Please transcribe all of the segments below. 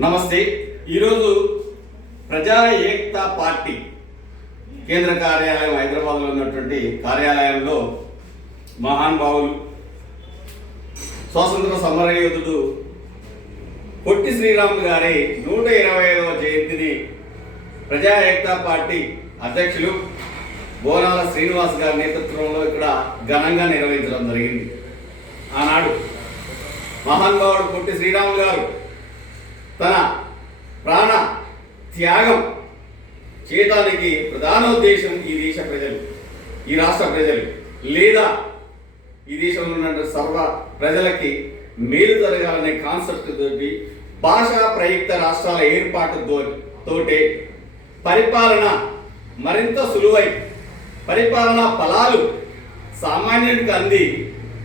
నమస్తే. ఈరోజు ప్రజా ఏక్తా పార్టీ కేంద్ర కార్యాలయం హైదరాబాద్లో ఉన్నటువంటి కార్యాలయంలో మహానుభావులు స్వాతంత్ర సమరయోధుడు పొట్టి శ్రీరాములు గారి 125వ జయంతిని ప్రజా ఏక్తా పార్టీ అధ్యక్షులు బోనాల శ్రీనివాస్ గారి నేతృత్వంలో ఇక్కడ ఘనంగా నిర్వహించడం జరిగింది. ఆనాడు మహానుభావుడు పొట్టి శ్రీరాములు గారు తన ప్రాణ త్యాగం చేయడానికి ప్రధాన ఉద్దేశం ఈ దేశ ప్రజలు, ఈ రాష్ట్ర ప్రజలు లేదా ఈ దేశంలో ఉన్న సర్వ ప్రజలకి మేలు జరగాలనే కాన్సెప్ట్ తోటి భాషా ప్రయుక్త రాష్ట్రాల ఏర్పాటు తోటే పరిపాలన మరింత సులువై పరిపాలనా ఫలాలు సామాన్యుడికి అంది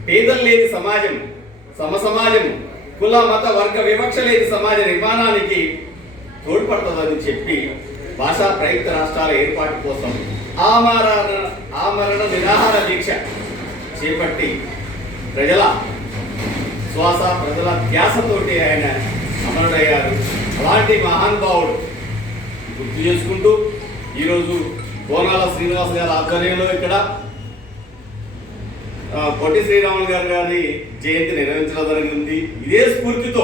పేదలు లేని సమాజం, సమసమాజం, కుల మత వర్గ వివక్ష లేని సమాజ నిర్మాణానికి తోడ్పడుతుందని చెప్పి భాషా ప్రయుక్త రాష్ట్రాల ఏర్పాటు కోసం ఆమరణ నిరాహార దీక్ష చేపట్టి ప్రజల శ్వాస ప్రజల ధ్యాసతోటి ఆయన అమరుడయ్యారు. అలాంటి మహానుభావుడు గుర్తు చేసుకుంటూ ఈరోజు బోనాల శ్రీనివాస్ గారి ఆధ్వర్యంలో ఇక్కడ పొట్టి శ్రీరాములు గారి జయంతి నిర్వహించడం జరిగింది. ఇదే స్ఫూర్తితో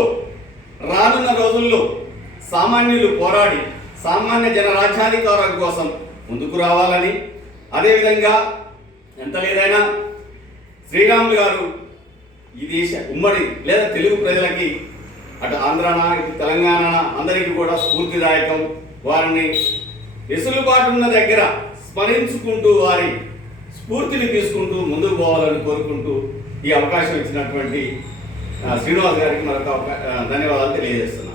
రానున్న రోజుల్లో సామాన్యులు పోరాడి సామాన్య జన రాజ్యాధికారం కోసం ముందుకు రావాలని, అదేవిధంగా ఎంత లేదైనా శ్రీరాములు గారు ఈ దేశ ఉమ్మడి లేదా తెలుగు ప్రజలకి అటు ఆంధ్రాన ఇటు తెలంగాణ అందరికీ కూడా స్ఫూర్తిదాయకం. వారిని వెసులుబాటున్న దగ్గర స్మరించుకుంటూ వారి స్ఫూర్తిని తీసుకుంటూ ముందుకు పోవాలని కోరుకుంటూ ఈ అవకాశం ఇచ్చినటువంటి శ్రీనివాస్ గారికి మరొక ధన్యవాదాలు తెలియజేస్తున్నాను.